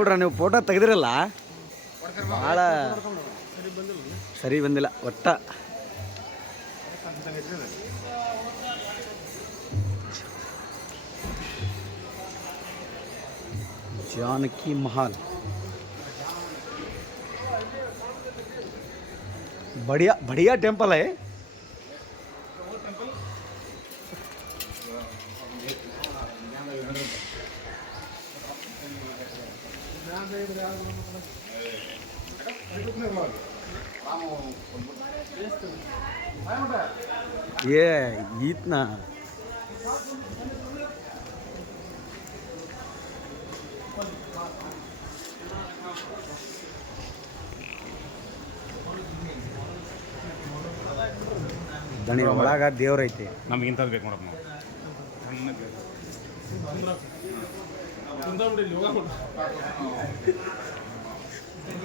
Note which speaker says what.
Speaker 1: ನೋಡ್ರ ನೀವು ಫೋಟೋ ತೆಗೆದಿರಲ್ಲ? ಭಾಳ ಸರಿ ಬಂದಿಲ್ಲ ಒಟ್ಟ. ಜಾನಕಿ ಮಹಲ್. ಬಡಿಯಾ ಬಡಿಯಾ ಟೆಂಪಲ್ ಹೇ ಏ ಈತ್ನ? ದಣಿ ಒಳಗ ದೇವ್ರೈತಿ.
Speaker 2: ನಮ್ಗಿಂಥದ್ದು ಬೇಕು ನೋಡಪ್ಪ ನಾವು. സ്വന്തമായിട്ട് യോഗ